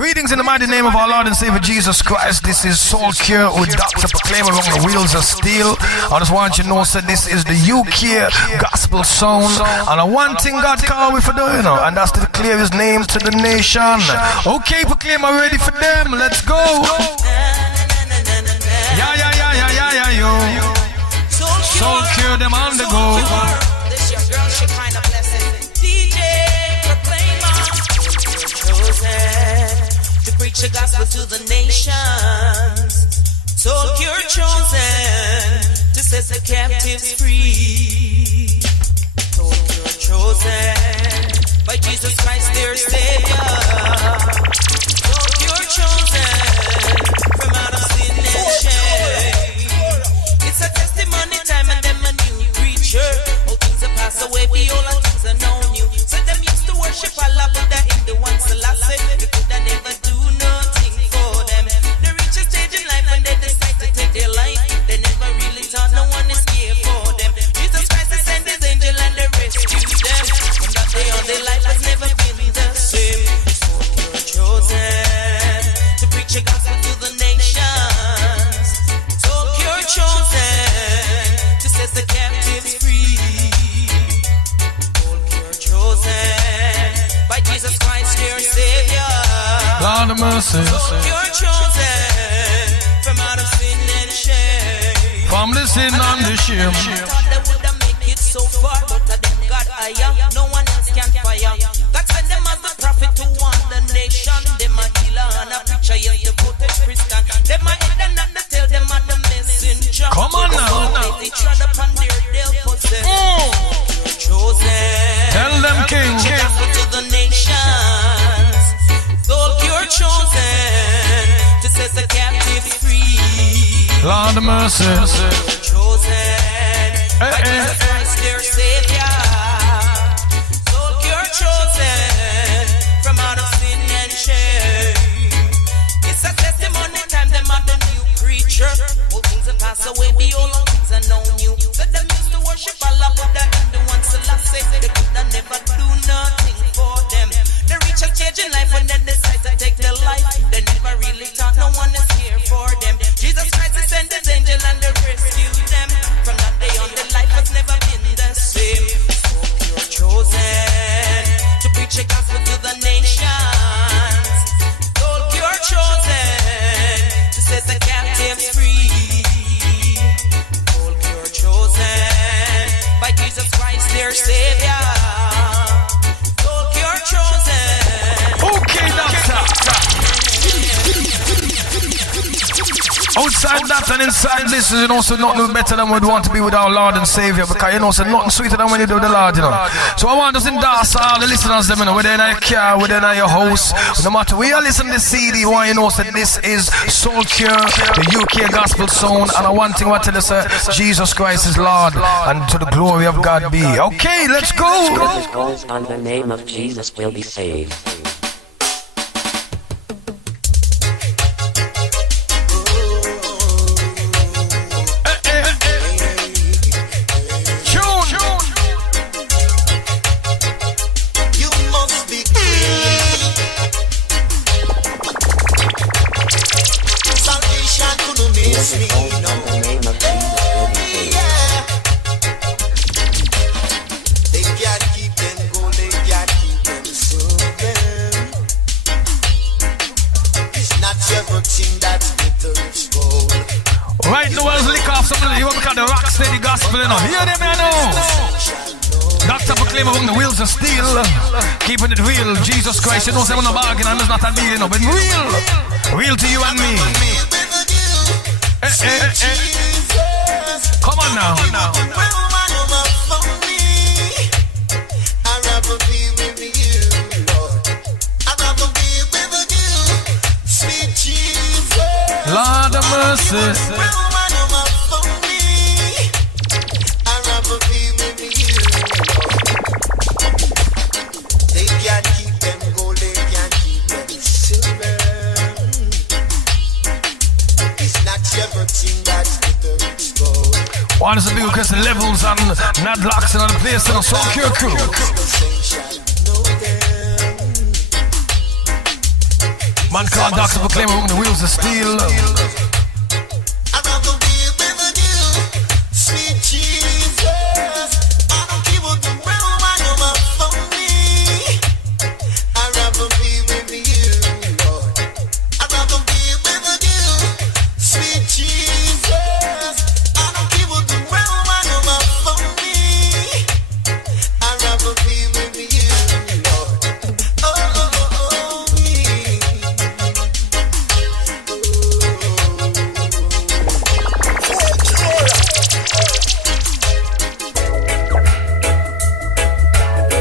Greetings in the mighty name of our Lord and Savior Jesus Christ. This is Soulcure with Dr. Proclaima Rico. The wheels of steel. I just want you to know, so this is the UK gospel sound. And one thing God called me for doing, and that's to declare his name to the nation. Okay, Proclaima, ready for them? Let's go. Yeah, yo. Soulcure them on the go. This your girl, Shekinah blessing. DJ Proclaima, chosen to preach the gospel to the nations. Soulcure chosen to set the captives free. Soulcure chosen by Jesus Christ their Savior. Soulcure chosen from out of sin and shame. It's a testimony time and them a new creature. All things are passed away, behold, all things are now new. So them used to worship Allah, but that in the one Selector. You could never do nothing for them. They reach a stage in life when they decide to take their life. They never really thought no one is here for them. Jesus Christ has sent his angel and they rescued them. From that day on, their life has never been the same. So you're chosen to preach the gospel to the nations. So you're chosen to set the captives free. You're chosen by Jesus Christ, your Savior. Lord of mercy. You're chosen from out of sin and shame. From the sin and the shame. Thought they would have make it so far, but them got higher. No one else can fire. God sent them as the prophet to warn the nation. Them a healer and a preacher, yes, the protect Christian. Them a head and not the tail, them a the messenger. Come on now. They trod upon their they'll possess. You're chosen. Tell them, King. Gospel to the nations. So you're chosen to set the captives free. Lord of mercy. You're chosen by Jesus Christ, their Savior. So you're chosen from out of sin and shame. It's a testimony time, them are the new creature. All things have passed away, behold, all things are now new. So them used to worship Allah, but that in the one Selector. They could never do nothing for them. They reach a stage in life when they decide to take their life. They never really thought no one is here for them. Jesus Christ has sent his angel and they rescued them. From that day on, their life has never been the same. So you're chosen to preach the gospel to the nations. So you're chosen to set the captives free. So you're chosen by Jesus Christ, their Savior. So you're chosen. Okay, doctor. Outside that and inside this, you know, so nothing better than we'd want to be with our Lord and Savior, because, you know, so nothing sweeter than when you do the Lord, you know. So I want us to endorse all the listeners, them, you know, whether in your car, whether in your house, no matter where you listen to the CD, why you know, so this is Soulcure, the UK gospel sound, and I one thing I tell you, sir, Jesus Christ is Lord, and to the glory of God be. Okay, let's go. Whoever calls on the name of Jesus will be saved. Right now, let's lick off some of the, what we call the rock steady gospel, you know. Hear them, you know. Dr. Proclaima from the wheels of steel, keeping it real. Jesus Christ, you know, say we're not bargain and it's not a deal, you know, but real to you and me. Come on now. Lord of mercy. One is a big request, Levelz and Naadlox and other place in a Soulcure crew. Man called Dr. Proclaima Rico, the wheels of steel. I'd rather be with you, sweet Jesus. I don't care what the world might come up for me. I'd rather be with you, Lord. I'd rather be with you, sweet Jesus. I don't care what the world might come up for me. I'd rather be with you, Lord. Oh, me.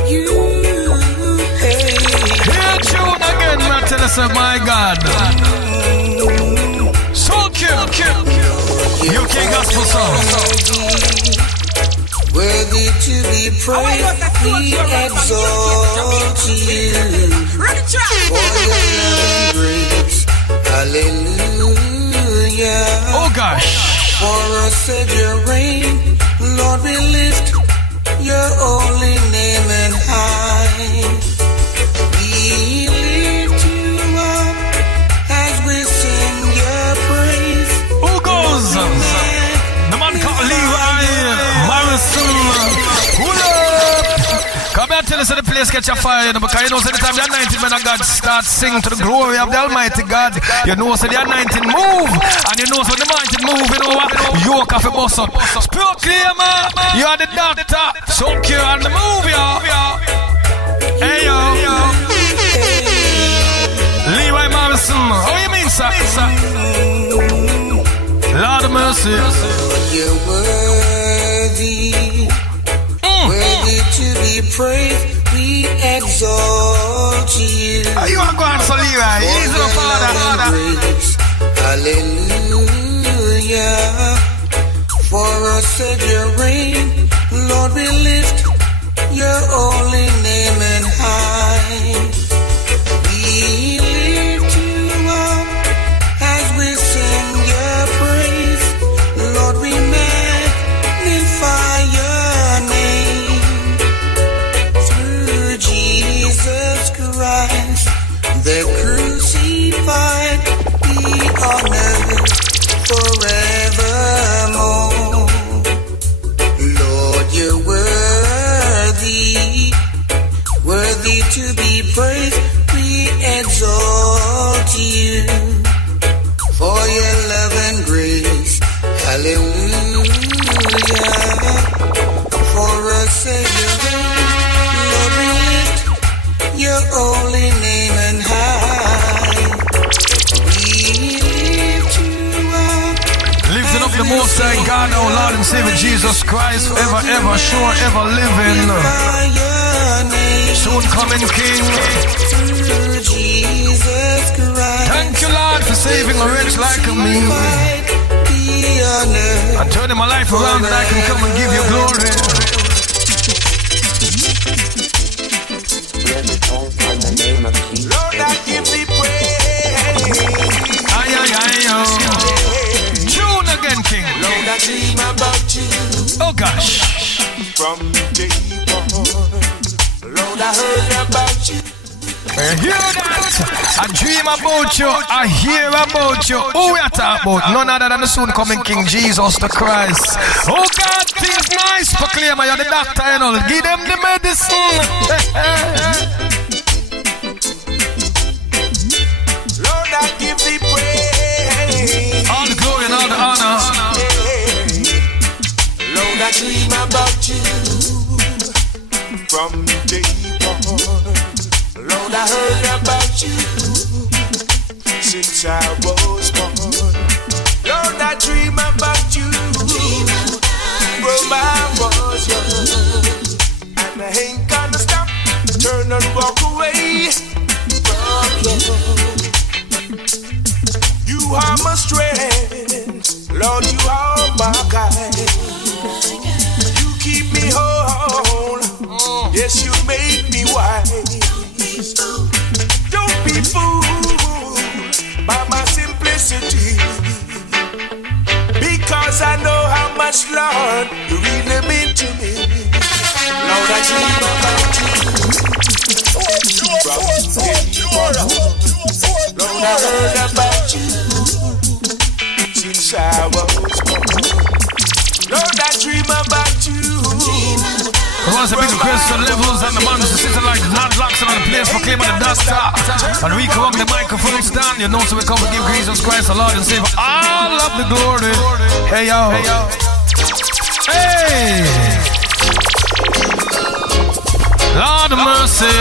Here tune again, man, tell us, my God. Soulcure, UK gospel song. Worthy to be praised, we exalt you for your love and grace. Hallelujah. Oh gosh. For us said your reign, Lord, we lift your holy name and high. We lift you up as we sing your praise. Who goes? The man called Leroy, Morisson. Pull up. Come here, tell us that the place catch a fire, you know, because you know, so the time the anointing men of God start singing to the glory of the Almighty God, you know, so the anointing move, and you know, so the anointing move, you know what? Yoke off a bus up. Proclaima, you are the doctor. Soulcure on the move, yo. Hey, yo. Leroy Morisson. How you mean, sir? Lord of mercy. You're worthy, worthy to be praised. We exalt you. Are you going to go on, so Leroy? He's the father. Hallelujah. For us said your reign, Lord, we lift your holy name and high. We lift you up as we sing your praise. Lord, we magnify your name. Through Jesus Christ, the crucified, be honored forevermore. Lord, you're worthy, worthy to be praised. We exalt you for your love and grace. Hallelujah. For us Savior, Lord, we lift your holy name and high. We lift you up. Lifting up the Most High God, our Lord and Savior Jesus Christ, forever, ever, sure, ever living. Soon coming King. Thank you, Lord, for saving a wretch like me and turning my life around that I can come and give you glory. In the name of Jesus. Lord, I give thee praise. Aye, aye, aye, oh. Tune again, King. Lord, I dream about you. Oh gosh. From day one. Lord, I heard about you. I hear that. I dream about you. I hear about you. Who we are talking about? None other than the soon coming King Jesus the Christ. Oh God, things nice. Proclaima, you're the doctor, you know. Give them the medicine. Lord, I give thee praise. All the glory and all the honor. Lord, I dream about you from day one. Lord, I heard about you since I was born. Lord, I dream about you from I was young. And I ain't gonna stop, turn and walk away from you. You are my strength, Lord, you are my guide. You keep me whole, yes, you make me wise. Don't be fooled by my simplicity, because I know how much, Lord, you really mean to me. Lord, I dream about you. Lord, I about you. I want to big request to Levelz and the man who's sitting like Naadlox on the place, Proclaima the Doctor. And Rico on the microphone stand. You know, so we come to give Jesus Christ the Lord and Savior all of the glory. Hey, yo. Hey. Lord of mercy.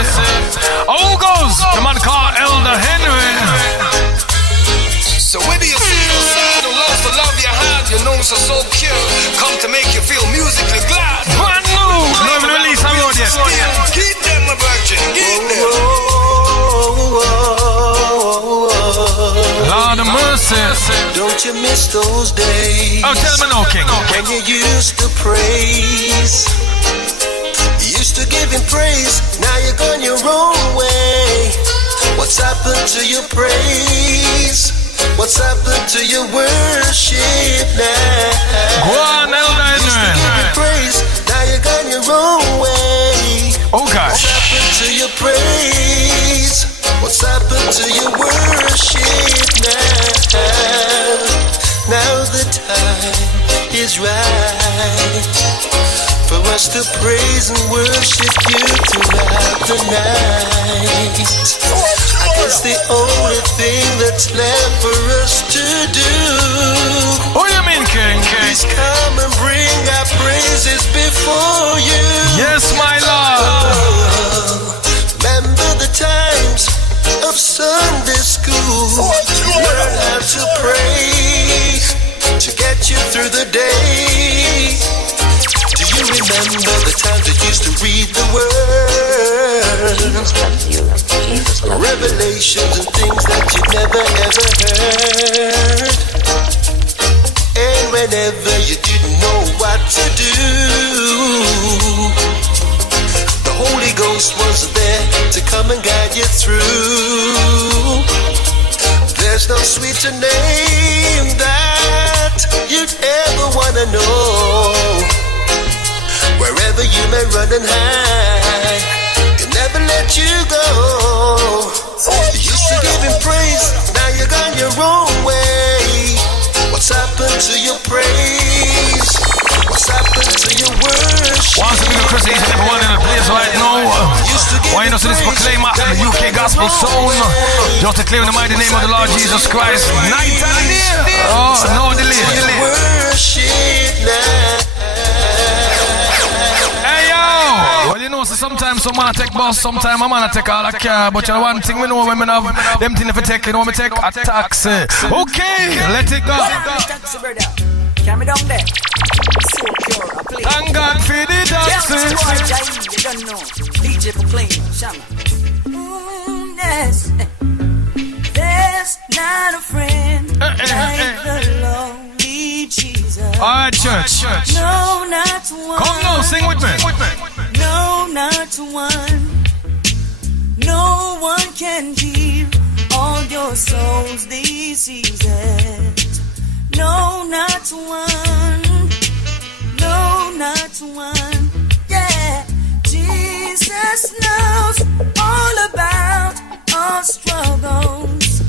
Oh, goes the man called Elder Henry. So whether you feel sad or lost the love you had, your nose are so pure, come to make you feel musically glad. Brand new. No even release a road yet. Keep them, my virgin, keep them. Lord of mercy. Don't you miss those days? Oh, tell me no, King. When you used to praise, you used to give him praise. Now you're going your own way. What's happened to your praise? What's happened to your worship now? Go on, Elder You used to give him praise. Now you're going your own way. Oh gosh. What's happened to your praise? What's happened to your worship now? Now the time is right for us to praise and worship you throughout the night. I guess the only thing that's left for us to do, What do you mean, King? is come and bring our praises before you. Yes, my Lord. Remember the times of Sunday school. Learn how to pray to get you through the day. Do you remember the times that used to read the word? Revelations and things that you never ever heard. And whenever you didn't know what to do, the Holy Ghost was there to come and guide you through. There's no sweeter name that you'd ever wanna know. Wherever you may run and hide, he'll never let you go. You used to give him praise, now you're gone your own way. What's happened to your praise? What's happened to your worship? Once again, Chris, each and everyone in the place right now. Why you know so this Proclaima and the UK Gospel Sound? Just declaring the mighty name of the Lord Jesus Christ. Night and day. Oh, no delay. Worship now. Hey yo! Well, you know, so sometimes some man take bus, sometimes a man take all a car. But you know one thing we know when we have them things if we take, you know, we take a taxi. Okay, let it go. Taxi, brother. Carry me down there. Soulcure, I play. Thank God for the taxi. You don't know. DJ Proclaima, Shama. Yes. There's not a friend like the lonely Jesus. Alright, church. No, not one. Come now, sing with me. No, not one. No one can heal all your soul's diseases. No, not one. No, not one. Yeah, Jesus knows all about our struggles.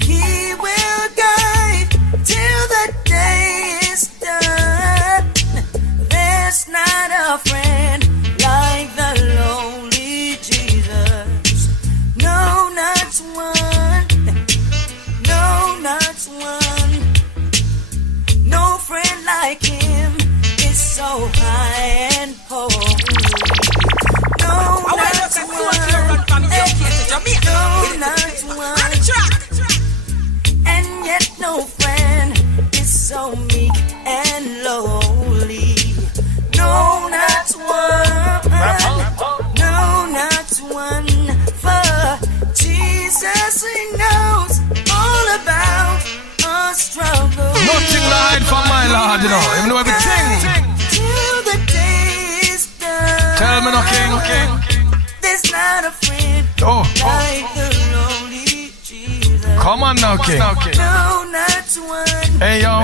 He will guide till the day is done. There's not a friend like the lonely Jesus. No, not one. No, not one. No friend like him is so high and holy. No, not one. No, not one. And yet no friend is so meek and lowly. No, not one. No, not one. For Jesus, he knows all about our struggle. Nothing to hide from my Lord, you know. Even know everything. Till the day is done. Tell me no, King. There's not a friend like the lonely Jesus. Come on now, King. No, not one. Hey, yo.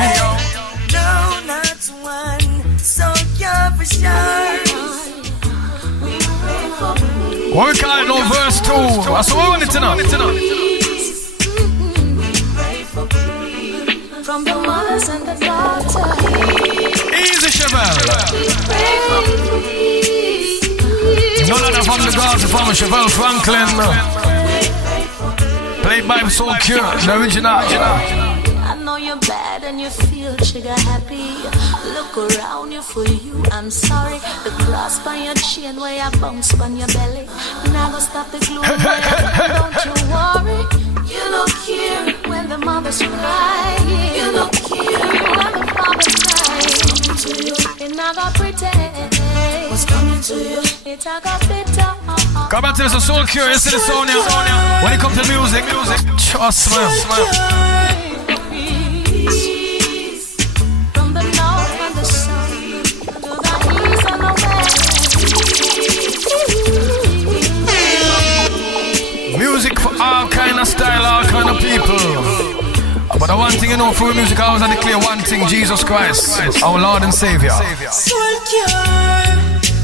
No, not one. So you're for sure. What we call it now, verse 2. That's what we want it to know. From the mothers and the daughters. Easy, Chevelle. the Gaza from Chevelle, Franklyn. Played by Soulcure, the original. I know you're bad and you feel trigger happy. Look around you for you, I'm sorry. The clasp on your chin where you bounce on your belly. Now go stop the glue, don't you worry. You look here when the mother's crying. You look here when the father's crying. What's coming to you? It's not gonna pretend. What's coming to you? It's not gonna bitter. Come back to the Soulcure, you see the sound here. When it comes to music, trust me. From the north and the south to the east and the west. Music for all kind of style, all kind of people. But the one thing you know for music, I always declare one thing: Jesus Christ, our Lord and Savior. Soulcure,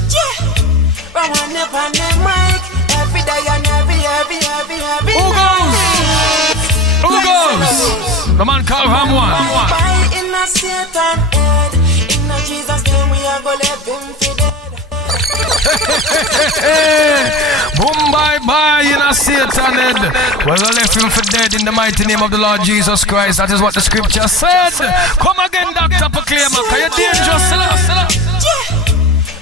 yeah. From one up on the mic, every day and every Who goes? Who goes? The man called Ham one. Bye in a Satan head. In a Jesus name we are gonna let him for dead. Boom, bye, bye, in a Satan head. Well, I left him for dead in the mighty name of the Lord Jesus Christ. That is what the scripture said. Come again, Dr. Proclaima. Are you dangerous?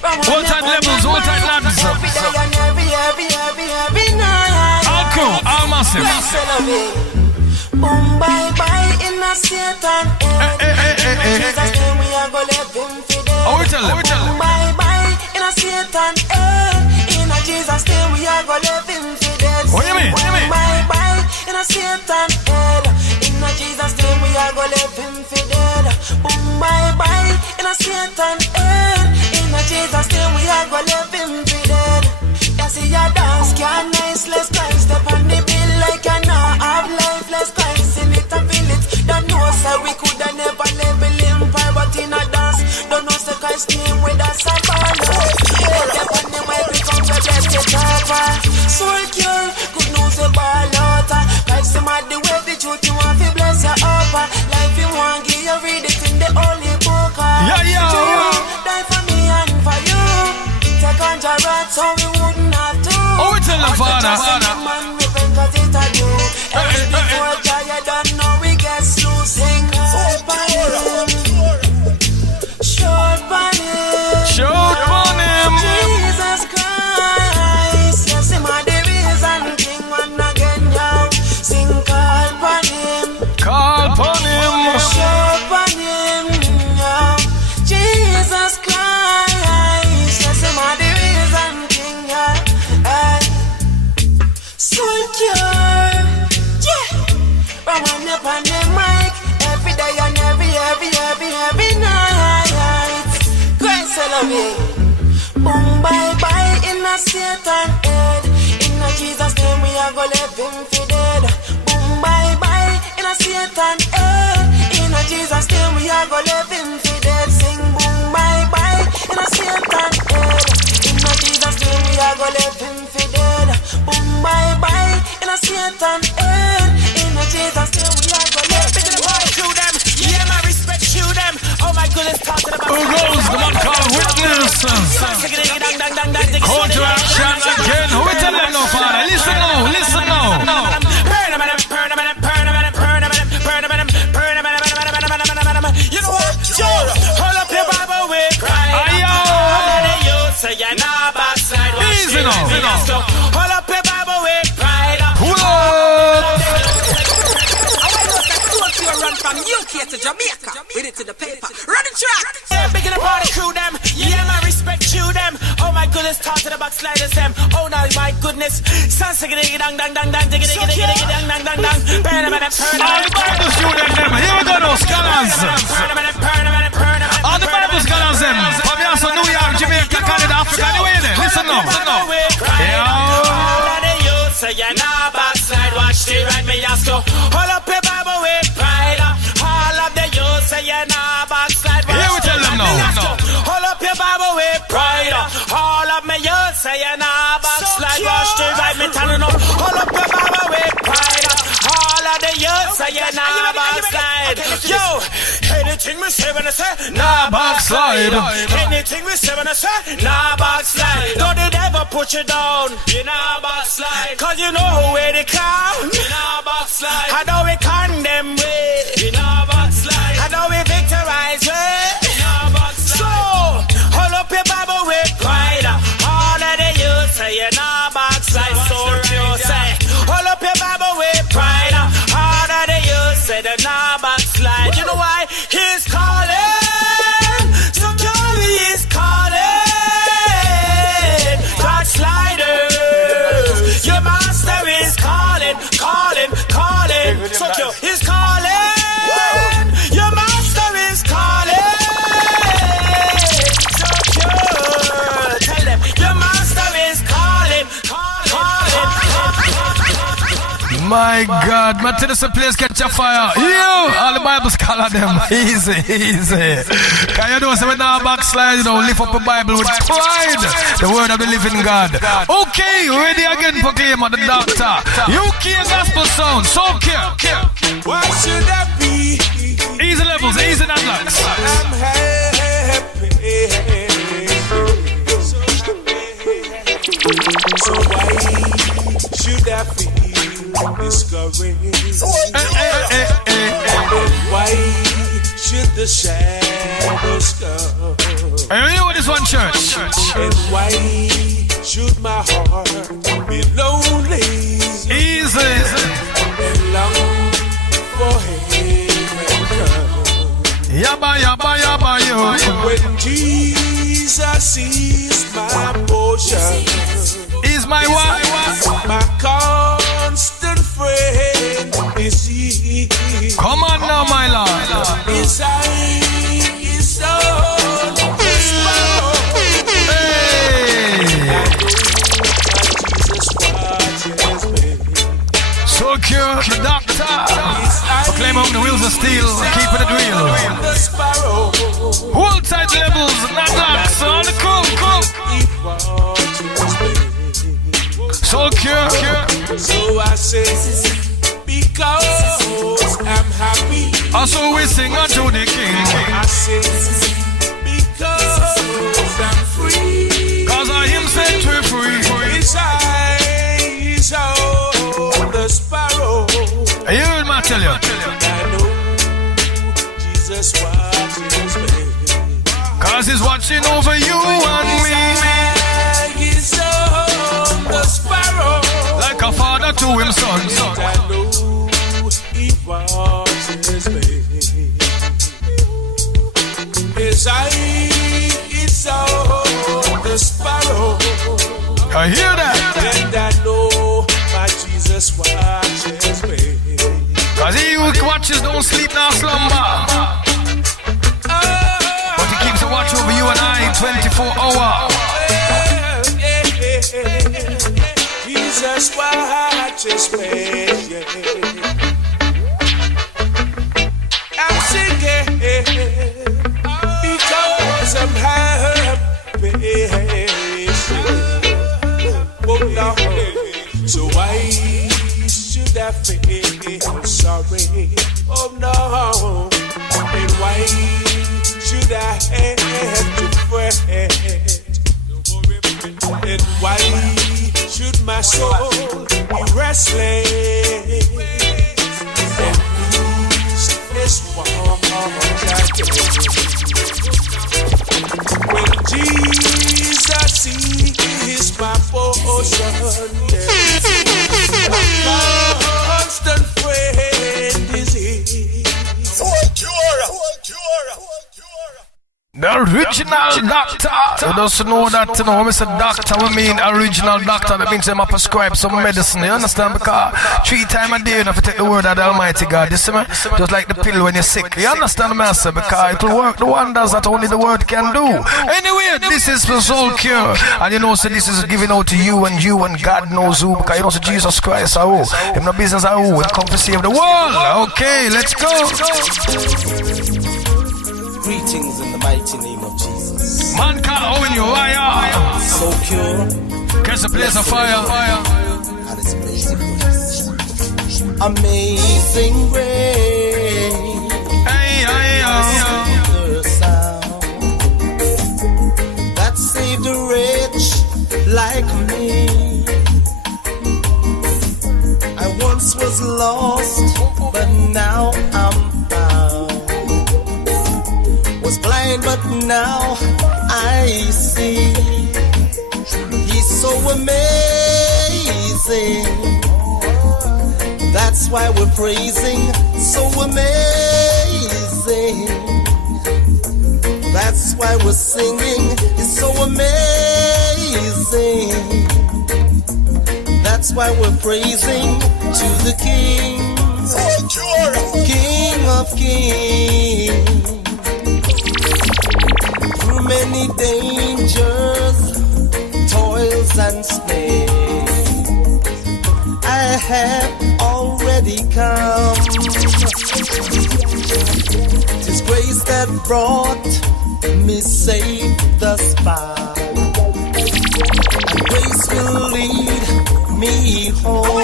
Hold tight Levelz, hold tight lads. Every day and every night. All crew, all massive. Boom, bye, bye in a Satan head. In Jesus name we are gonna let him for dead. Oh, we tell them. Boom, bye, bye in a Satan head. In a Jesus name we are gonna let him for dead. What do you mean? Boom, bye, bye in a Satan head. In a Jesus name we are gonna let him for dead. Boom, bye, bye in a Satan head. In a Jesus name we are gonna let him for dead. You see your dance can nice, let's climb. Step on the bill like you not have life, let's climb. Sing it and feel it. Don't know say we coulda never level him, but in a dance. Don't know say Christ name with us a baller. Step on the mic, we come to bless the talker. Soulcure, good news a ball out. Christ him at the way the truth you want to bless your upper. Life you want give you read it in the holy book. Yeah. Die for me and for you. Take on your right so we wouldn't have to. Oh, we tell the Father. Man, repent 'cause it a do. Every before God, you don't know we get slow. Sing short by him. Shout on him. Jesus Christ. Yes, him a the reason king one again, yo. Sing call upon him. Call upon him. Shout upon him, yo. Jesus Christ. Yes, him a the reason king, yo. Soulcure, yeah. From one up on the mic, every day and every night. Grace elevate. Boom, bye, bye in a Satan head. In a Jesus name we are gonna let him for dead. Boom, bye, bye in a Satan head. In a Jesus name we are gonna let him for dead. Sing boom, bye, bye in a Satan head. In a Jesus name we are gonna let him for dead. Boom, bye, bye in a Satan head. In a Jesus name we are gonna let him for dead. Yeah, my respect you them. Oh my goodness, talking about Who goes? The man called Witness. Call to action again. Who we tell them no, Father? Listen now. You know what? Hold up your Bible with pride. Say you're not backslide. Easy now. Hold up your Bible with pride. Pull up. Run from UK to Jamaica, with it to the paper. Run the track. Yeah, big in the party crew them. Yeah, my respect you them. Oh my goodness, talk to the backsliders them. Oh my goodness. San diggy dang dang dang dang diggy diggy diggy diggy dang dang dang dang. Burn them. All the Bible students them. Here we go now, scholars. All the Bible scholars them. From here to New York, Jamaica, Canada, Africa, anyway then. Listen now. Say you're not backslide. Watch the right me ask you. Hold up your Bible with pride. All of the youth say you're not backslide. Here we tell them now. Hold up your Bible with pride. All of me youth say you're not backslide. Watch the right me tell you now. Hold up your Bible with pride. All of the youth say you're not backslide. Yo, anything we say when I say Nah backslide. anything we say when I say nah backslide. Don't the devil put you down. You know backslide. Cause you know where they come. You know backslide. I know we condemn way. You know backslide. I know we victorize way. You know backslide. So, hold up your Bible with pride. All of the youth say you know backslide. Soulcure say, hold up your Bible with pride. All of the youth say they know backslide. You know why? He's calling. Is calling, backsliders. Your master is calling, calling, calling. Soulcure is calling. Your master is calling. Soulcure, tell them your master is calling, calling. My God, man, tell us a place catch a fire. You, all the Bible scholar them. Easy, easy. Can you know, so when now backslide, you know, lift up a Bible with pride. The word of the living God. Okay, ready again, Proclaima the Doctor. UK Gospel Sound, Soulcure. Why should I be? Easy Levelz, easy Naadlox. I'm happy. So why should I feel discouraged? Why should the shadows come? And you know what this one, church? And why should my heart be lonely? Easy. And long for heaven come. Yabba, yabba, yabba, yo. When Jesus is my portion, Is my wife. my constant friend is He. Come on now, my Lord. His eye is on the Sparrow. Hey. Jesus watches me. Soulcure, the Doctor. Proclaima the wheels of steel, keeping it real. The Sparrow. Hold tight Levelz, Naadlox, on the crew. He watches me. Soulcure. So I say, because I'm happy. Also we sing unto the King. I say, because I'm free. Cause I him set we free. His eye is on the Sparrow. You heard me tell you. I know Jesus watches me. Cause he's watching over you and me. His eye is on the Sparrow. Like a father to his son. I know He watches me. His eye is on the Sparrow. I hear that. And I know my Jesus watches me. Cause he who watches don't sleep nor slumber. But he keeps a watch over you and I 24 hours. Jesus watches me. I'm singing because I'm happy. Oh Lord, so why should I feel sorry? Oh no, and why should I have to fret? And why should my soul be restless? And lose this one when Jesus is my portion, yes, my constant friend is He. The original doctor. You don't know that, you know, when we say doctor, we mean original doctor. That means they might prescribe some medicine, you understand? Because 3 times a day you have to take the word of the Almighty God, you see me? Just like the pill when you're sick, you understand me, sir? Because it will work the wonders that only the word can do. Anyway, this is for Soulcure. And you know, so this is given out to you and God knows who. Because you know, so Jesus Christ, who? Him no business, who? He come to save the world. Okay, let's go. Greetings in the mighty name of Jesus. Man called Owen, Uriah. Soulcure. Catch the place of fire. And it's amazing grace. Amazing grace. Hey, The sound that saved a wretch like me. lost, but now I'm found. Was blind, but now I see. He's so amazing. That's why we're praising. So amazing. That's why we're singing. It's so amazing. That's why we're praising to the King, King of Kings. Through many dangers, toils and snares, I have already come. 'Tis grace that brought me safe thus far, and grace will lead me home.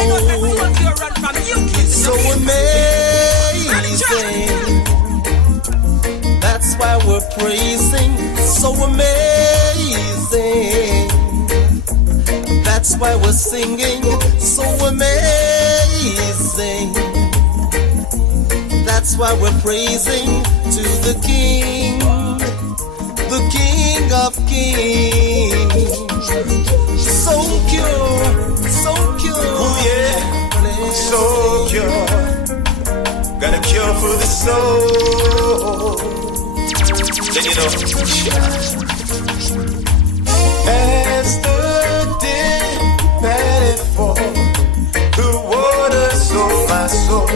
He's so amazing. That's why we're praising. So amazing. That's why we're singing. So amazing. That's why we're praising to the King, the King of Kings. Soulcure, Soulcure. Oh yeah, Soulcure. Got a cure for the soul. Then you know. As the day passed for the water, so my soul.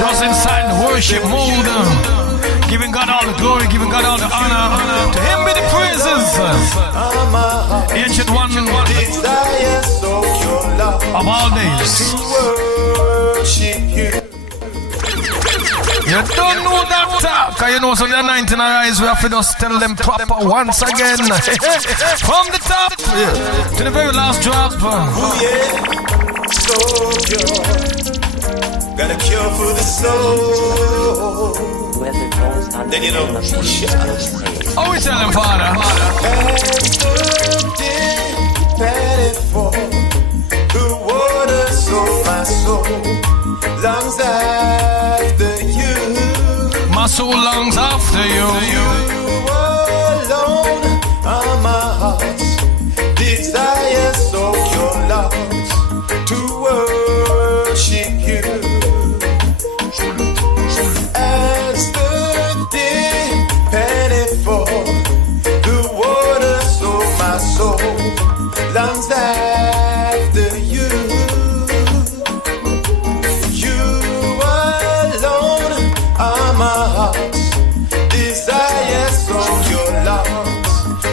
Just inside the worship mode, giving God all the glory, giving God all the honor. To Him be the praises. Ancient one of all days. You don't know that, cause you know, so the 19 arise, we have to just tell them proper once again. From the top to the very last drop. Oh yeah, Soulcure. Got a cure for the soul. Then you know. Oh, we tell them, Father. For the water, so my soul longs after you. My soul longs after you. You alone are my heart's desire, so your love to worship you. As the day passed for the water, so my soul longs after you. You alone are my heart's desire, so your love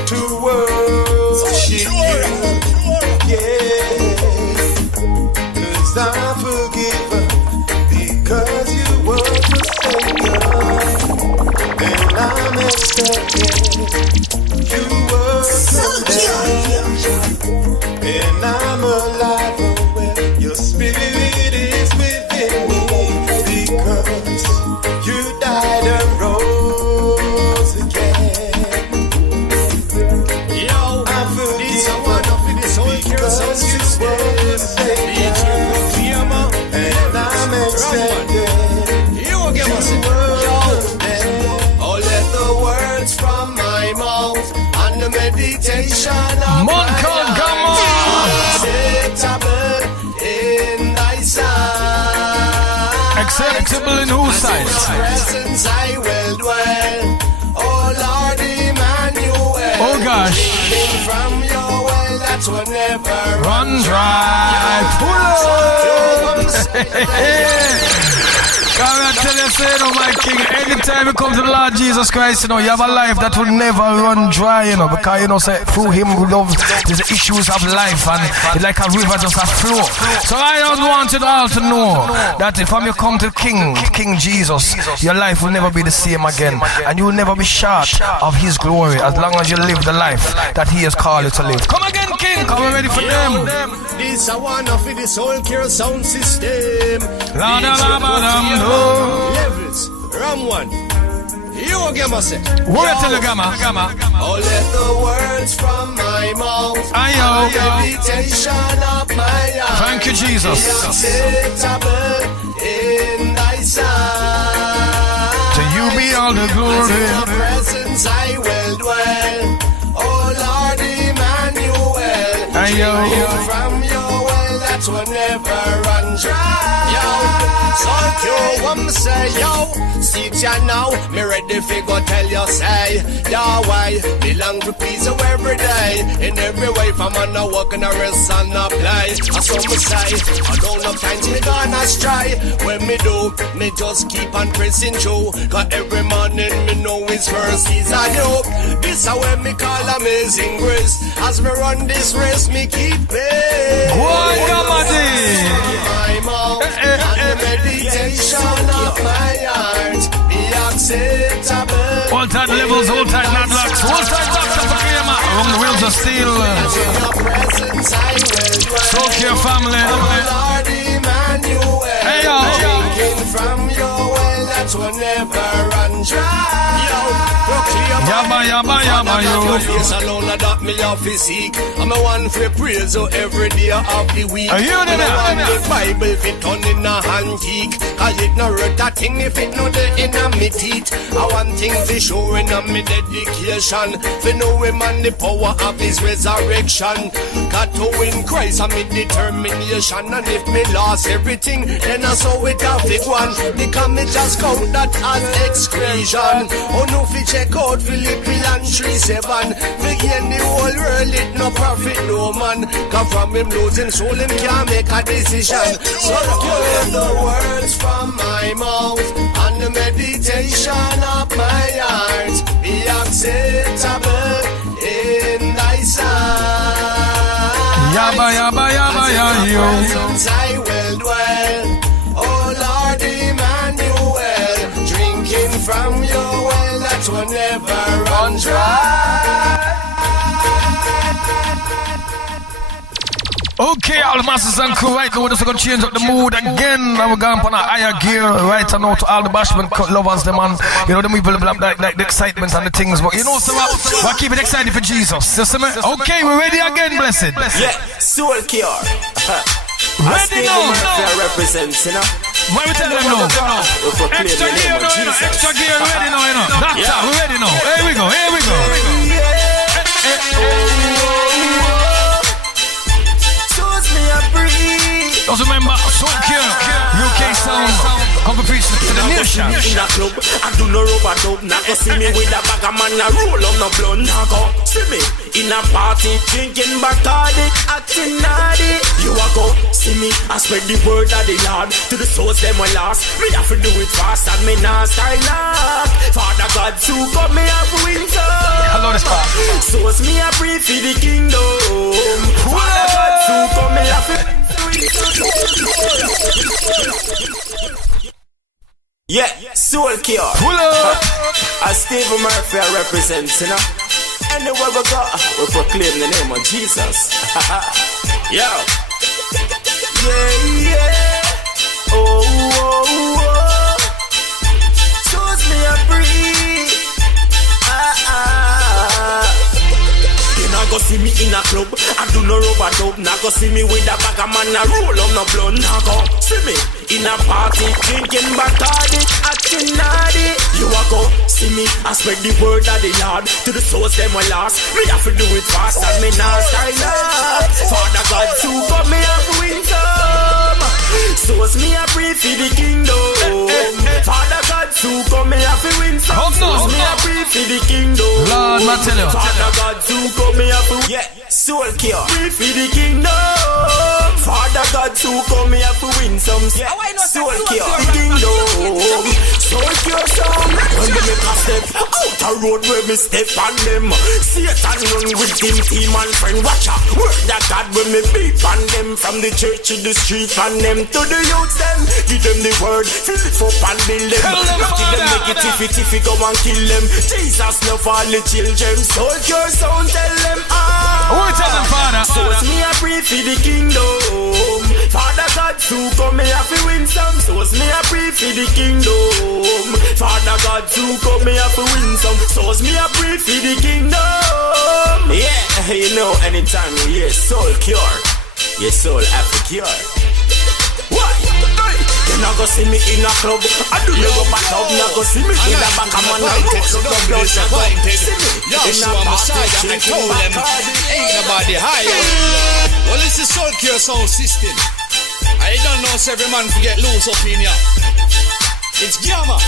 to worship you. Yeah, 'cause I'm forgiven because you were forsaken, and I'm accepted. You were condemned, and I'm alive when your spirit is within me, because you died and rose again. Yo, I'm forgiven because you were forsaken, and I'm accepted. You were condemned. Oh, let the words from my mouth and the meditation of my heart acceptable in thy sight. Acceptable in whose sight? In your presence I will dwell. Oh Lord Emmanuel. Oh gosh. Drinking from your well that will never Run dry. Pull Come and tell you, say, you know, my King, anytime you come to the Lord Jesus Christ, you know, you have a life that will never run dry, you know, because, you know, say, through Him, we love, there's the issues of life, and it's like a river just a flow. So I don't want you all to know that if you come to King Jesus, your life will never be the same again, and you will never be short of His glory as long as you live the life that He has called you to live. Come again, King, come ready for them. This I want to fit the Soulcure sound system. La da la ba dum. Levelz, Ram one. You again, I say. Where tell the gamma? Oh, let the words from my mouth Ayo. and the meditation of my heart Thank you, Jesus. be acceptable in thy sight. To you be all the glory. In your presence I will dwell. Oh Lord Emmanuel, drink from your well that will never run dry. Yo, Soulcure, what me say, yo? Sit ya now, me ready fi go tell you say, Yahweh belong to peace of every day. In every way, from on a walk and a rest and a play. That's what me say, I don't have time to me gonna stray. When me do, me just keep on pressing through. Cause every morning me know his first is a new. This is what me call amazing grace. As me run this race, me keep it. What My mouth and the meditation of my heart be acceptable. All tight Levelz, all tight Naadlox, all tight Dr. Proclaima. Along the wheels of steel. Soulcure family. Lord Emmanuel, Hey, yo. drinking from your well that will never run dry. Yabba, yo. Face alone that me love physique. I'm a one for praise so every day of the week. Are you in there? I want the Bible fit on in a antique. Cause it no hurt a thing if it no there in a me teeth. I want thing for sure in a me dedication. For know him and the power of his resurrection. Got to win Christ and me determination. And if me lost everything, then I saw it off it one. Because me just count that as excretion. Oh no, fi check out Philippians 3:7. Fi gain the whole world, it no profit no man. Cause from him losing soul, him can't make a decision. So hear the words from my mouth and the meditation of my heart be acceptable in thy sight. Yabba, yo. Presence I will dwell. Oh Lord Emmanuel, drinking from your well that will never run dry. Okay, all the masters and crew, right now we're just going to change up the mood again. Now we're going on a higher gear, right? And now to all the bashment lovers, them and, you know, the people like the excitement and the things. But you know, so we're keeping excited for Jesus. You see me? Okay, we're ready again, blessed. Yeah, Soulcure. Ready now. Represents, you know. Why we tell them now? Extra gear now, you know. Extra gear ready now, you know. Doctor, we're ready now. Here we go. Just remember, Soulcure, UK sound, come to preach to the nation. In a club, I do no rubber dub. Now you see me with a bag of man, I roll on no blunt. Now go see me in a party, drinking Bacardi, acting naughty. You a go see me, I spread the word of the Lord to the souls them will last. Me have to do it fast and me not style knock. Father God to come me up winter. Hello, this part. Souls me a pray for the kingdom. Father God to come me up. Yeah, Soulcure. Pull up. As Steve Murphy represents, you know. Anywhere we go, we proclaim the name of Jesus. Yo. Yeah. Oh. Shows me a breathe. You not go see me in a club, I do no rubber dub. Now go see me with a bag of man, I roll on no blunt. Now go see me in a party, drinking Bacardi, acting naughty. You a go see me, I spread the word of the Lord to the souls them will last. Me have to do it fast and me not style up. Father God to come me up win some. Souls me a pray for the kingdom. Father God to come me up win some. Souls me a pray for the kingdom. Lord, I tell you. Father God to come me up. Yeah, Soulcure. Pray for the kingdom. Father God to come me up win some. Yeah, Soulcure. The kingdom. Soulcure sound. When me make a step out a road where me step on them. Satan run with him team and friend. Watch out. Word that God when me beat on them. From the church to the street and them to the youths them. Give them the word. Fill it up and build them. Not kill them negativity. Fi go and kill them. Jesus love all the children. Soulcure sound tell them Who is telling Father? So it's me a pray for the kingdom. Father God to come me have to win some. So it's me a pray for the kingdom. Father God to come me have to win some. So it's me a pray for the kingdom. Yeah, you know, anytime you hear Soulcure, your soul have to cure. Why? You not go see me in a club. I do you go back up. You not go see me in a back of my night. Yahshua Messiah and told them ain't nobody higher. Well, this is Soulcure sound system. I don't know if every man forget loose up in ya. It's Gamma.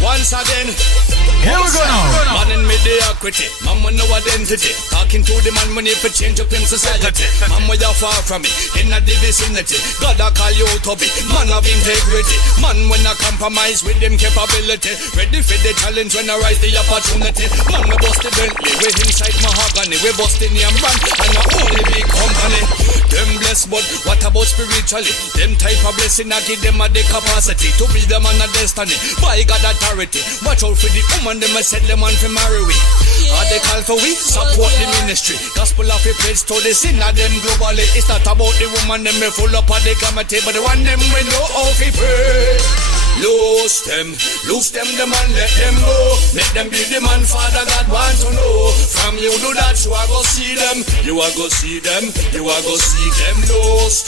Once again, here we go now. Man in mediocrity, man with no identity. Talking to the man when he could change up in society. Man where you're far from me, in the vicinity. God I call you to be man of integrity. Man when I compromise with them capability. Ready for the challenge when I rise the opportunity. Man we bust the Bentley, we inside mahogany. We bust the name brand and the only big company. Them blessed, but what about spiritually? Them type of blessing I give them a the capacity to be the man of destiny. By God authority. Watch out for the woman, them I said them want to marry we. Are they call for we? Support the ministry. Gospel of the praise to the sin of them globally. It's not about the woman, them we full up of the gamete, but the one them we know how to pray. Lose them, the man, let them go. Make them be the man, Father God want to know. From you do that, you are go see them. You are go see them, you are go see them. Lose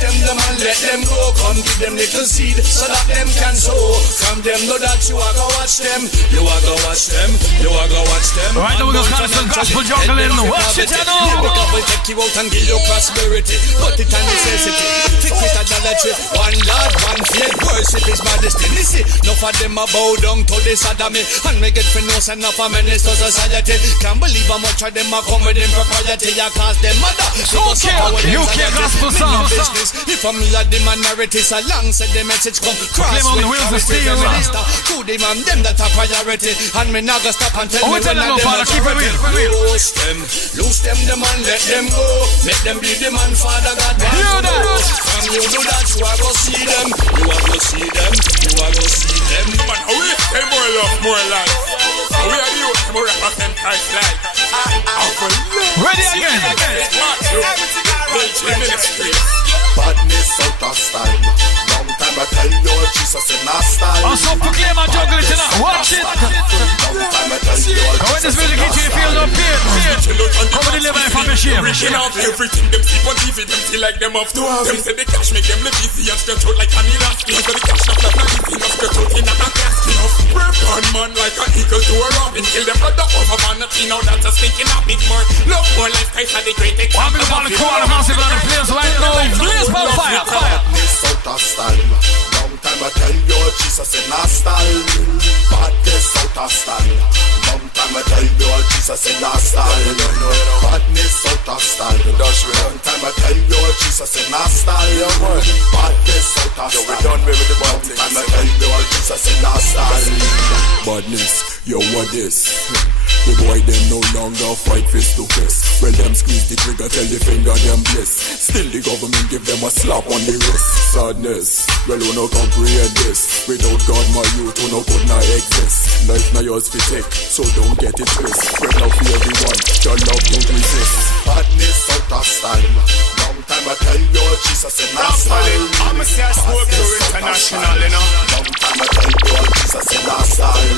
them, the man, let them go. Come give them little seed, so that them can sow. From them do that, you are go watch them. You are go watch them, you are go watch them. Right now we're gonna start some gospel juggling. Watch it, I know. God will take you out and give you prosperity. Put it on necessity. Fix it idolatry. One Lord, one faith, worship is majesty. Listen, enough of them a bow down to this Adami. And we get finance enough of menace to society. Can't believe how much of them a come with impropriety. You cause them mother. UK gospel song. If I'm like the minority, so long said the message come. Cross with the minister. To the man, them that a priority. And me not gonna stop and tell me when I them authority. Lose them, the man, let them go. Make them be the man, Father God want to know. From you do that, you are go see them. You are go see them. You are go see them. Man, how we say more love, more life? How we are the youth, more represent Christ life? Ready again. Badness out of style. Long time I tell you, Jesus in our style. Also Proclaima juggling tonight. Watch it. Long time I tell you, when this music hits you, feel no pain. Come and deliver from the shame. Everything them see on TV, them feel like them off to have. Them say the cash make them live easy and stretch out like an elastic. But the cash not like an easy, not stretch out in a casket. Rip on man like an eagle to a robin. Kill them brother over vanity, now that's a stinking a big more. Love more life, Christ are the great example. I'm going to call a massive on the place right now. Blaze by fire. badness out of style. Long time I tell you, Jesus in our style. Badness out of style. Long time I tell you, Jesus in our style. Badness out of style. Long time I tell you, Jesus in our style. Badness out of style. Long time I tell you, Jesus in our style. Badness, yo, what this? The boy them no longer fight face to face. Well them squeeze the trigger, tell the finger them bless. Still the government give them a slap on the wrist. Sadness, well who no comprehend this. Without God my youth who no could not exist. Life now yours fi take, so don't get it twist. Spread love for everyone, your love don't resist. Badness out of style. Long time I tell you, Jesus in our style. I'm a Soulcure international, you know. Long time I tell you, Jesus in our style.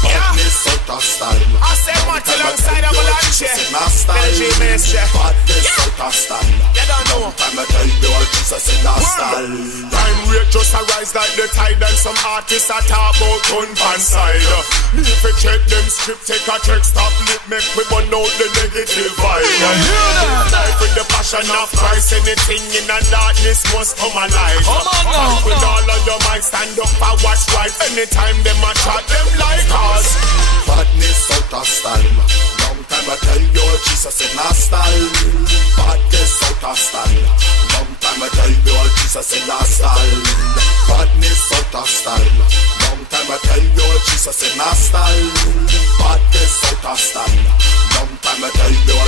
Badness out of style. I say what alongside of a lunch, badness out of style. You don't know. Long time I tell you, Jesus in our style. Time rate just arise like the tide, and some artists are talk about gun pan side. Me if you check them script, take a check, stop lip, make we burn out the negative vibe. Life with the passion of Christ, anything in the darkness must come alive. With all of your mind, stand up and watch right. Anytime them a chat, them like us. Badness out of style. Long time I tell you, Jesus in our style. Badness out of style. Long time I tell you, Jesus in our style. Badness out of style. Long time I tell you, Jesus in our style. Badness out of style. Long time I tell you,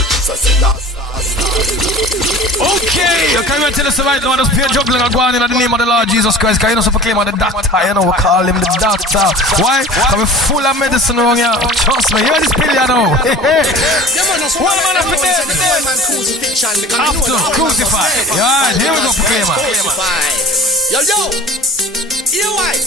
Okay, you can't tell us right now. Just pure juggling and going in the name of the Lord Jesus Christ. Because you know, so proclaim the doctor. You know, we call him the doctor. Why? Because we're full of medicine on here. Trust me, hear this pill, you know. One man after death. After crucified. Yeah, here we go, proclaimer. Yo, Uriah.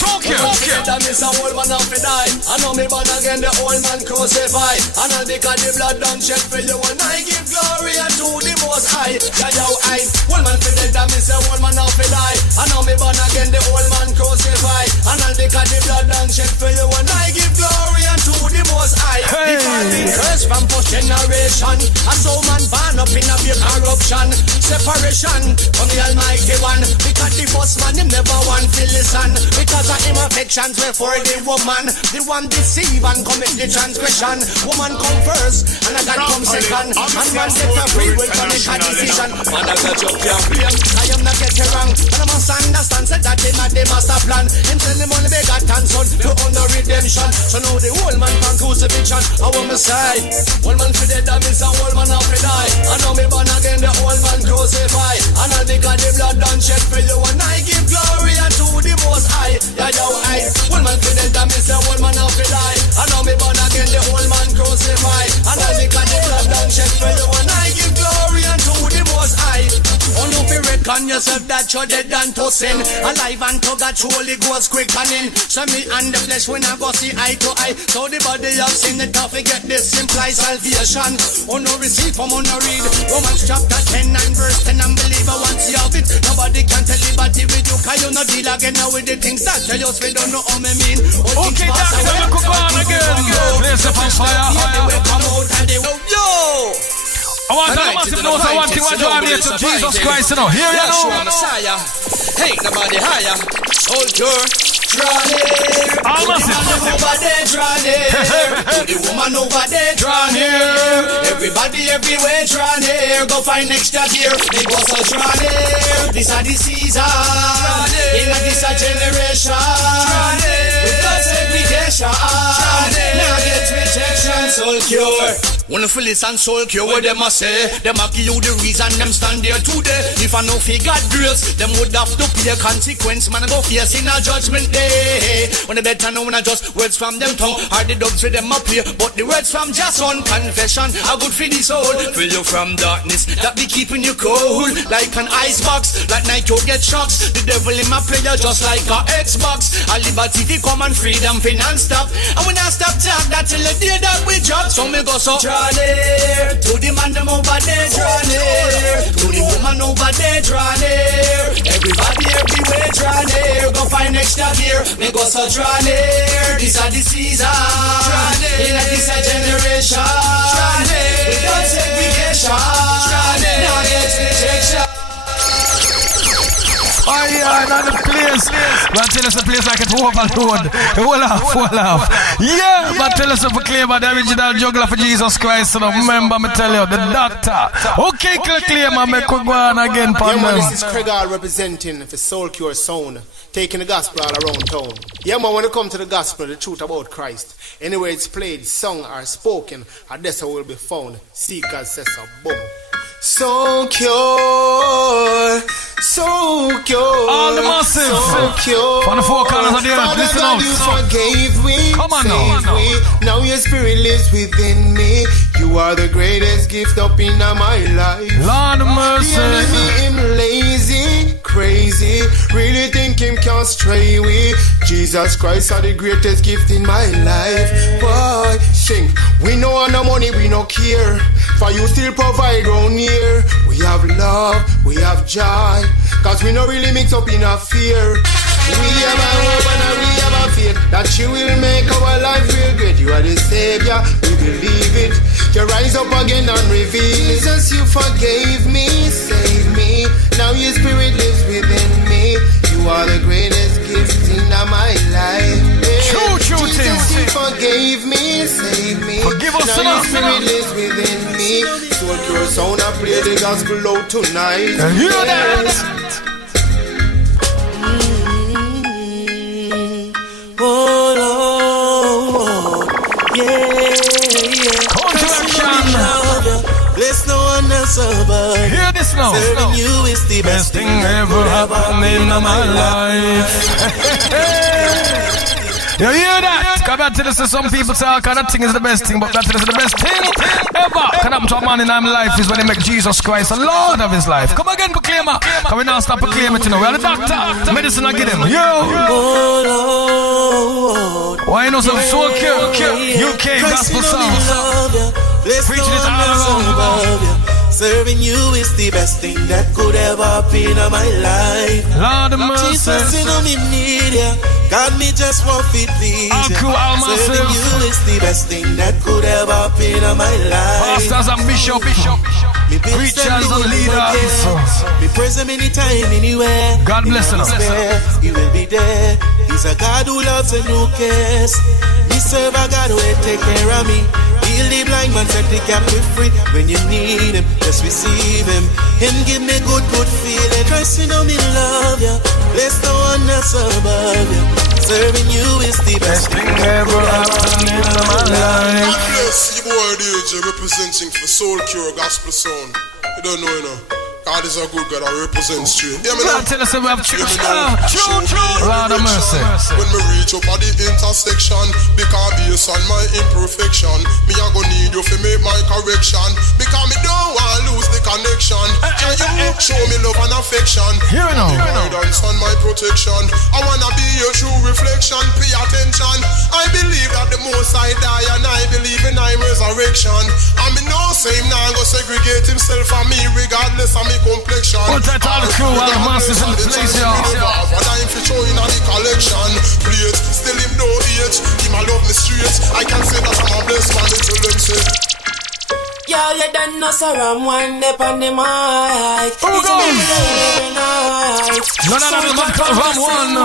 Soulcure. That is a old man off the die. I know me born again, the old man crucified. And I'll because the blood done shed for you. And I give glory unto the most high. Yeah, I. Old man for dead, that is a old man off the die. I know me born again, the old man crucified. And I'll because the blood done shed for you. And I give glory unto the most high. Because the curse from first generation. A soul man born up in a big corruption. Separation from the Almighty One. Because the first man, him never want to listen. Because him affections were for the woman. The one deceive and commit the transgression. Woman come first and a God come second. And man get a free will to make a decision. Man I got your blame, I am not getting wrong. And I must understand said that him had the master plan. Him tell him only begot and son to honor redemption. So now the whole man from crucifixion. I want me say, one man for dead that means a whole man have to die. I know me born again the whole man crucified. And all because the blood done shed for you. And I give glory unto the most high. I one man for dead, that means the whole man have to die. I know me born again, the whole man crucified. And I because the blood done shed for you. And I give glory unto the most high. Oh no, if you reckon yourself that you're dead and to sin, alive and to God truly goes quickening. So me and the flesh when I go see eye to eye. So the body of sin that can't forget this implies salvation. Oh no, receive from on no read Romans chapter 10 and verse 10. And believer once you have it, nobody can tell liberty with you. Cause you no deal again now with the things that you just we don't know how me mean. Okay, that's how we could go on again. Place up on fire. Yo! I want to massive notes. I want to drive here to Jesus Christ. You know, here you know. Messiah. Hey, nobody higher. Soulcure. Draw near. All massive. Over there, draw near. To the woman over there, draw near. Everybody everywhere, draw near. Go find extra gear. They go so draw near. This a the season. In a this a generation. Without segregation. Now get rejection. Soulcure. Wonderful is and Soulcure, what them a say. Them a give you the reason them stand there today. If I know fi God grace, them would have to pay a consequence. Man, I go face in a judgment day. When the better know when I just words from them tongue. Hard the dogs with them up here, but the words from just one confession are good for the soul. Fill you from darkness, that be keeping you cold. Like an icebox, like night you get shocks. The devil in my prayer just like a Xbox. A liberty fi come and freedom fi non-stop. And when I stop talk, that till the day that we drop. So me go so draw near. To the man them over there, draw near. To the woman over there, draw near. Everybody everywhere, draw near. Go find extra gear. Me go so draw near. This a the season. Draw near. In a this a generation. Draw near. Without segregation. Draw near. Now get rejection. Oh yeah, not the place. But tell us the place like it overload. Hold off. Yeah, but tell us to proclaim the original juggler for Jesus Christ. So remember me tell you, the doctor. Okay, claim and make we go on again, man, this is Craig representing for Soulcure Sound, taking the gospel all around town. Yeah, man, when it comes to the gospel, the truth about Christ, anywhere it's played, sung, or spoken, and that's how it will be found. Seekers says so, boom. Soulcure. All the massive. Soulcure. On the four corners of the earth, listen out. You forgave me. Come on now. Now your spirit lives within me. You are the greatest gift up in my life. Lord mercy. The enemy him lazy, crazy. Really think him can't stray away. Jesus Christ are the greatest gift in my life. Boy, sing. We know on the money, we no care. For you still provide round here. We have love, we have joy. Cause we no really mix up in a fear. We have a hope and we have a faith that you will make our life real great. You are the Savior, we believe it. You rise up again and reveal. Jesus, you forgave me, save me. Now your spirit lives within me. You are the greatest gift in my life. Jesus, you forgave me, save me. Forgive us now your spirit lives within me. Soulcure Sound, I play the gospel out tonight. You hear that? Oh, Lord, yeah. Contraction. the best thing ever happened in my life. You hear that? Come back to this. Some people say all kind of thing is the best thing, but that is the best thing ever can happen to a man in our life is when they make Jesus Christ the Lord of his life. Come again, Proclaima. Can we now stop proclaiming it? You know, we are the doctor. Medicine I get him. Yo. Why you know some Soulcure? UK Gospel songs. Preaching it all around. Serving you is the best thing that could ever be in my life. Lord of mercy. Jesus, you know me need ya. God, me just want to please ya. Serving you is the best thing that could ever be in my life. Pastors and bishops, preachers and leaders. Me praise him anytime, anywhere. God bless him. He will be there. He's a God who loves and who cares. Me serve a God who will take care of me. Heal the blind man, set the captive free. When you need him, just receive him. Him give me good feeling. Christ, you know me love ya. Bless the one that's above you. Serving you is the best thing ever happened in my life. God bless you, boy DJ, representing for Soulcure Gospel Sound. You don't know, you know. God is a good God, I represent straight. Yeah, me know. Tell us about true. Lord of mercy. When me reach up at the intersection, because based on my imperfection, me a go need you to make my correction. Because me don't want to lose the connection. Can you show me love and affection? Here we know. Guidance and my protection. I wanna be your true reflection. Pay attention. I believe that the most I die, and I believe in I resurrection. And me know same now go segregate himself from me regardless of me complexion. Put that all the crew, all the masters in the place, y'all. What I'm for showing on the collection. Plate, still him no age. Him a love me straight. I can say that I'm a blessed man until them say. Yo, you done know so I'm one up on the mic. Who goes? No, man, come from one.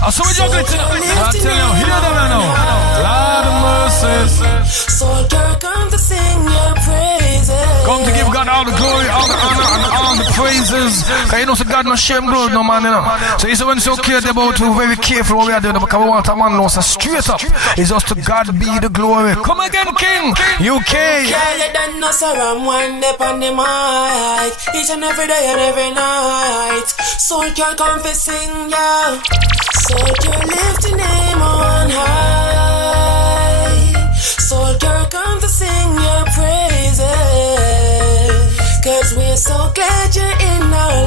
I saw we juggle it tonight. I tell you, hear them now. Lord of mercy. Soulcure come to sing your praises. Come to give God all the glory, all the honor, and all the praises. Because you know, so God no shame glory, no man, you know. So you see when so cared about, we're very careful what we are doing, because we want a man know so straight up. It's just to God be the glory. Come again, King. UK. Yeah, you done know so I'm one up on the mic. Each and every day and every night. Soulcure come to sing, yeah. Soulcure lift your name on high. Soulcure come to sing your praises. Cause we're so glad you're in our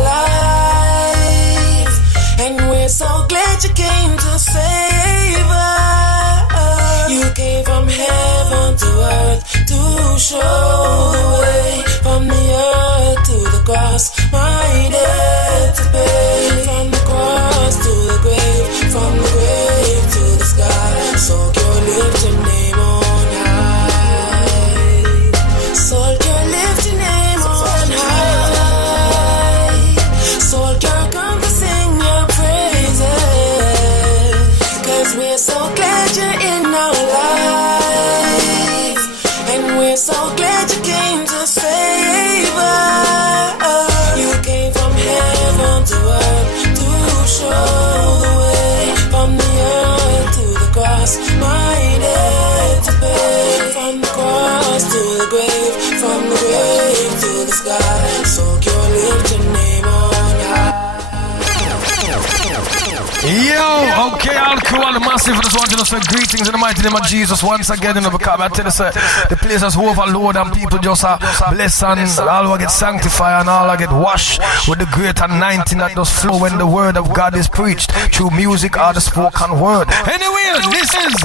life. And we're so glad you came to save us. You came from heaven to earth to show the way. From the earth to the cross, my debt to pay. From the cross to the grave, from the grave to the sky. Soulcure lift your name on high. Soulcure lift your name on high. Soulcure come to sing your praises. Cause we're so glad you're in our life. And we're so glad you came to save us. You came from heaven to earth to show the way. From the earth to the cross, my debt to pay. From the cross to the grave, from the grave to the sky. Soulcure lift your name on high. Yo, okay, all cool, all the massive, just want to say greetings in the mighty name of Jesus once again, in the because I tell you, sir, the place is overloaded and people just are blessed and all will get sanctified and all will get washed with the great anointing that does flow when the word of God is preached through music or the spoken word. Anyway, this is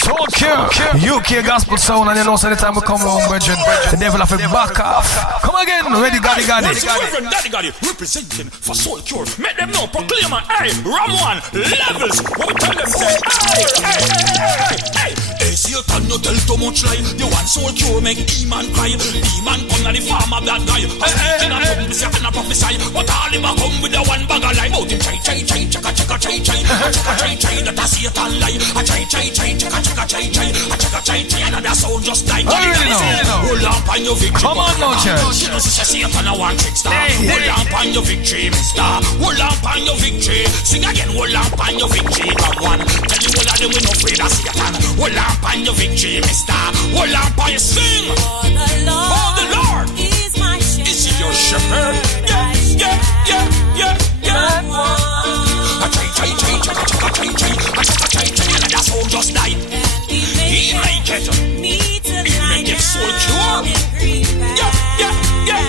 Soulcure, UK Gospel Sound, and you know, so anytime we come home, brethren, the devil have to back off. Come again, ready, Gaddy. Reverend Daddy representing for Soulcure. Make them know, Proclaima, hey, Ram 1, Levelz. What we tell them, say, hey. Hey, Satan, no tell too much lie. The one Soulcure make demon cry. Demon come na the farm of that guy. I cannot prophesy, but all him a come with the one bag of lie. Bout him chai, chaka, that a Satan lie. A chai, chaka, another sound just like. Hold on on your victory. Come on now, church. You know, Satan a one trick star. Hold on on your victory, mister. Hold on on your victory. Sing again, hold on on your victory. Come on, tell you all of them we no afraid of Satan. Hold on on your victory, mister. Hold on on your sing. Oh, the Lord is my shepherd. Is he your shepherd? Yeah. That sound just died. He make it. He make it Soulcure. Yeah.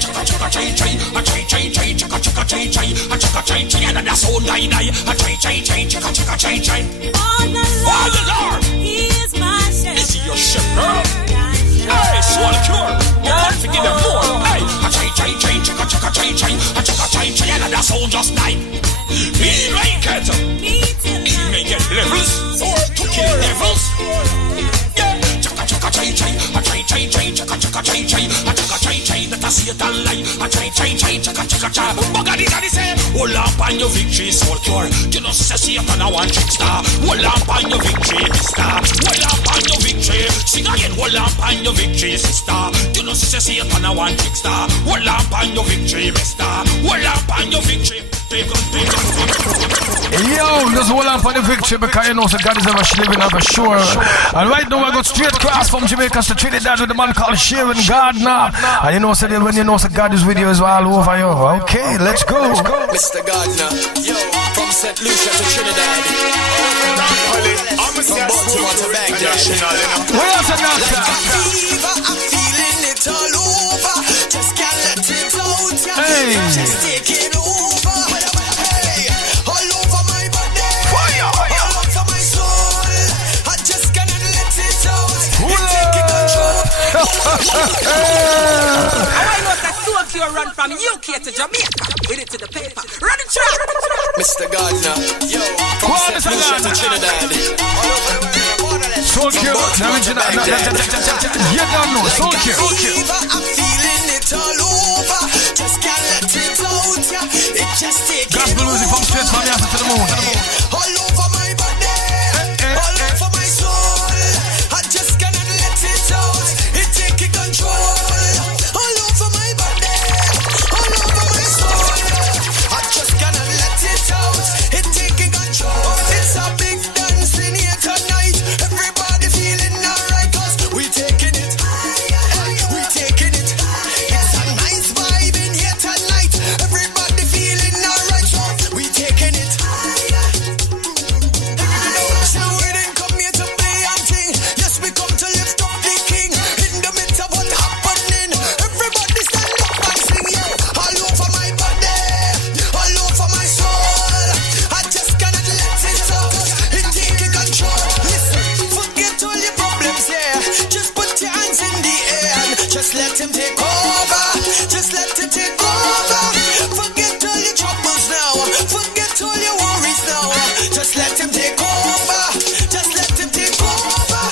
Chaka chay chay, a chay chay chay, chaka chaka chay chay, a chaka chay chay, and that sound die, a chay chay chay, chaka chay chay. Oh the Lord, He is my shepherd. Is He your shepherd? Hey, Soulcure, you can't forgive them more. Hey, a chay chay chay, chaka chay chay, a chaka chay chay, and that sound just die. He make it. He make it Levelz to kill devils. Yeah, chaka chay chay, a chay chay chay, chaka chay chay, a chaka chay chay. That I see it all lie. A chay chaka cha. Bugatti daddy say, hold up on your victory, Soulcure. You know see it on a one trickster. Hold up on your victory, mister. Hold up on your victory. Sing again, hold up on your victory, sister. You know see it on a one trickster. Hold up on your victory, mister. Hold up on your victory. Yo, just hold on for the victory because you know so God is ever living ever sure. And right now I got straight across from Jamaica to Trinidad with the man called Sharon Gardner. And you know so when you know so God is with you is all over you. Okay, let's go. Mr. Gardner, yo, from St. Lucia to Trinidad. From Baltimore to Baghdad. Where else is I'm feeling it all over. Just can't let it out. Hey. Just take it over. Hey, all over my body. Fire. All over my soul. I just cannot let it out. It's taking control. I know that Soulcure run from UK to Jamaica. With it to the paper. Run the track. Mr. Gardner, yo, from St. Lucia to Trinidad. Soulcure, you don't know, Soulcure. I'm feeling it all over. Just can't let it out. It just takes Gospel music from straight from the to the moon. All over my body, all over my soul. I just cannot let it out. It taking control. All over my body, all over my soul. I just cannot let it out. It taking control. It's a big dancing here tonight. Everybody feeling alright 'cause we taking it. We taking it. It's a nice vibe in here tonight. Everybody feeling alright, so we taking it. So we didn't come here to play and ting. Yes, we come to lift up the King. In the midst of what happening, everybody stand up and sing, yeah. All over my body, all over my soul. I just cannot let it out. It taking control. Listen, forget all your problems, yeah. Just put your hands in the air and just let Him take over. Just let Him take over. Forget all your troubles now. Forget all your worries now. Just let Him take over. Just let Him take over.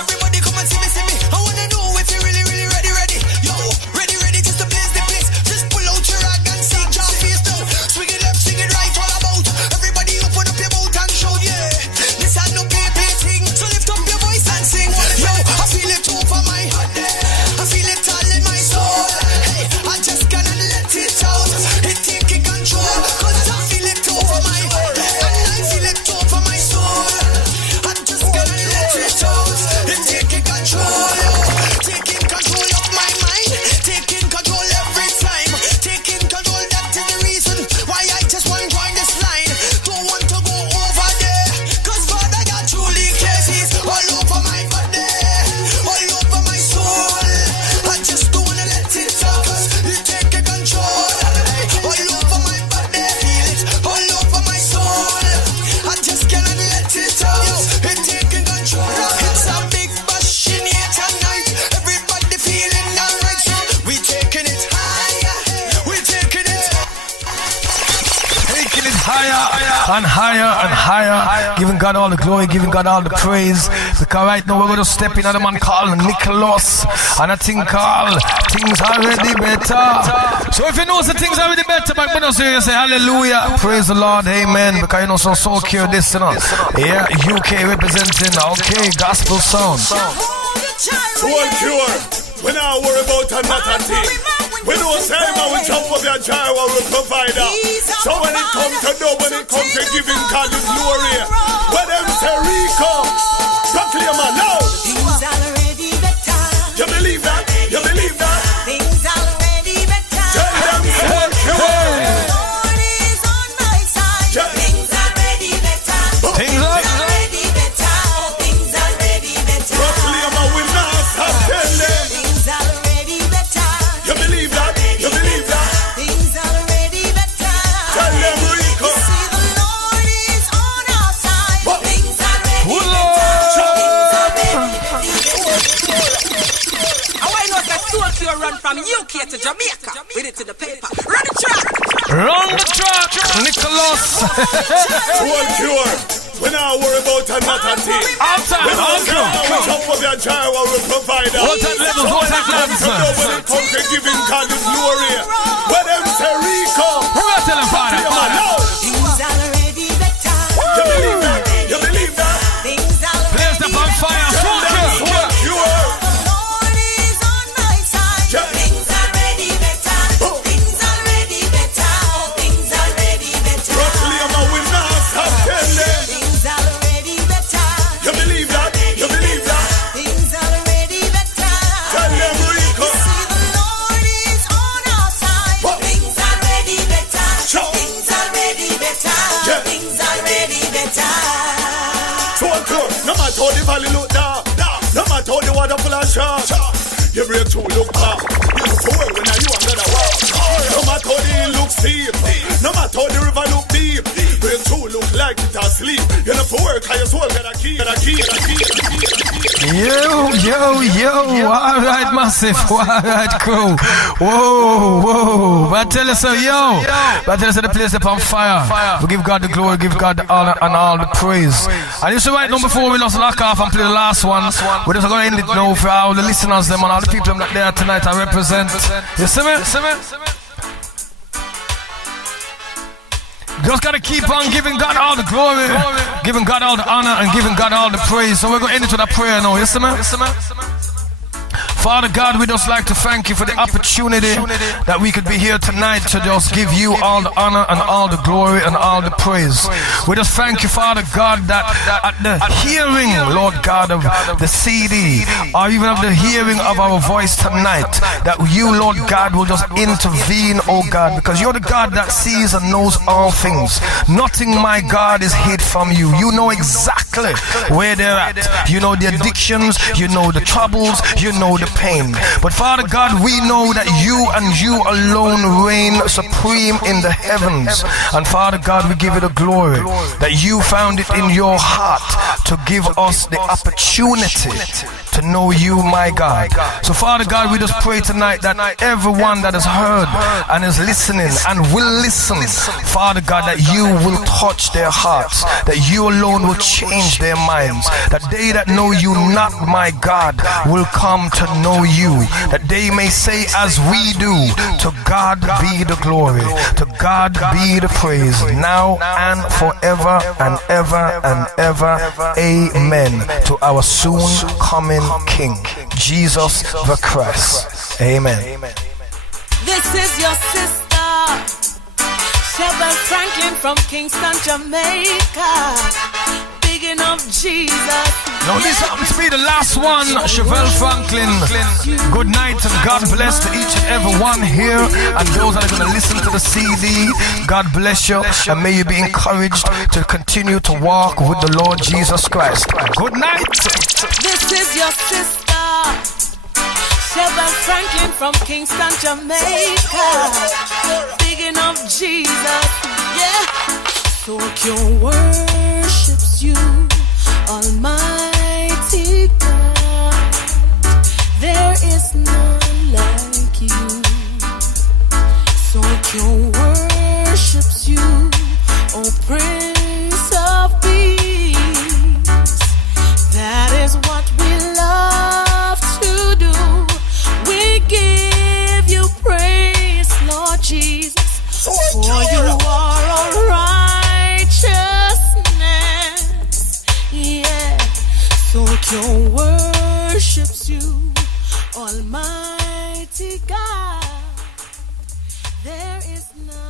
Everybody come and see me. I wanna know if you're really ready. Yo, ready just to blaze the place. Just pull out your rag and see your face now. Swing it left, swing it right, all about. Everybody open up your mouth and shout, yeah. This ain't no play thing. So lift up your voice and sing. Yo, I feel it over my head. I feel it all in my soul. Hey, I just cannot let it out. It taking control. 'Cause I feel it over my head. And I feel it over my soul. I just cannot let it out. It taking control. Taking control of my mind. Taking control every time. Taking control, that is the reason why I just want to join this line. Don't want to go over there. 'Cause Father God truly cares. He's all over my body. All over my soul. I just don't want to let it out. 'Cause it taking control. All over my body. Feel it. All over my soul. I just cannot let it out. It taking control. It's a big bash in here tonight. Everybody feeling alright. So we taking it higher. We taking it. Taking it higher and higher and higher. Giving God all the glory, giving God all the praise. Because right now we're going to step in on the man called Nicholas. And a thing called Things Already Better. So if you know the things already better, back when you say hallelujah, praise the Lord, amen. Because you know some Soulcure this, you know. Yeah, UK representing, okay, gospel sound. Soulcure, when I worry about another thing. We know Simon will jump up your child will provide her. So when it comes to know, when it comes to giving God His glory, when them say Rico, Proclaima now. Things already better. You believe that? You believe that? Things already better. Tell them Soulcure. Lord is on my side. Things run from UK to Jamaica. With it to the paper. Run the track. Run the track, Nicholas. Soulcure. We now worry about another thing. Outside, we jump up your child while we provide us. What's that Levelz? What's that Levelz? When it comes to giving God His glory. When them say Rico. Who are telling Father? Things already better. You believe that? You believe that? Things already Blaze up on fire. Soulcure. Lord is on my side. Things already better. Things already better. Things already better. Proclaima, we now stop telling them. Things already better. You believe that? You believe that? Things already better. Tell them Rico. See the Lord is on our side. Things already better. Things already better. Things already better. Soulcure, no matter how the valley look down, no matter how the water full of shark, you break through, look back. You look forward when you another walk. No matter how the hill look steep, no matter how the river look deep, break through, look like it asleep. You know for work, how your soul got a key. Yo, alright, massive, alright, crew. Whoa. But I tell you so, the place up on fire. We give God the glory, give God the honor and all the praise. And you see right now before we just lock off and play the last one, we're just going to end it now for all the listeners them and all the people that there tonight I represent. You see me? Just gotta keep on giving God all the glory, giving God all the honor, and giving God all the praise. So we're going to end it with a prayer now. You see me? Father God, we just like to thank you for the opportunity that we could be here tonight to just give you all the honor and all the glory and all the praise. We just thank you, Father God, that at the hearing, Lord God, of the CD, or even of the hearing of our voice tonight, that you, Lord God, will just intervene, oh God, because you're the God that sees and knows all things. Nothing, my God, is hid from you. You know exactly where they're at. You know the addictions, you know the troubles, you know the pain. But Father God, we know that you and you alone reign supreme in the heavens. And Father God, we give you the glory that you found it in your heart to give us the opportunity to know you, my God. So Father God, we just pray tonight that everyone that has heard and is listening and will listen, Father God, that you will touch their hearts, that you alone will change their minds, that they that know you not, my God, will come to know you, that they may say as we do, to God be the glory, to God be the praise, now and forever and ever and ever. Amen. To our soon coming King, Jesus the Christ. Amen. This is your sister, Chevelle Franklyn from Kingston, Jamaica. Bigging up Jesus. Now this happens to be the last one, Chevelle Franklyn. Good night and God bless to each and every one here and those that are going to listen to the CD. God bless you and may you be encouraged to continue to walk with the Lord Jesus Christ. Good night. This is your sister, Chevelle Franklyn from Kingston, Jamaica. Bigging up Jesus, yeah. Soulcure worships you, Almighty God. There is none like you. Soulcure worships you, oh Prince of Peace. That is what we love to do. We give you praise, Lord Jesus, for you are all righteousness. Yeah, Soulcure worships you, Almighty God. There is none.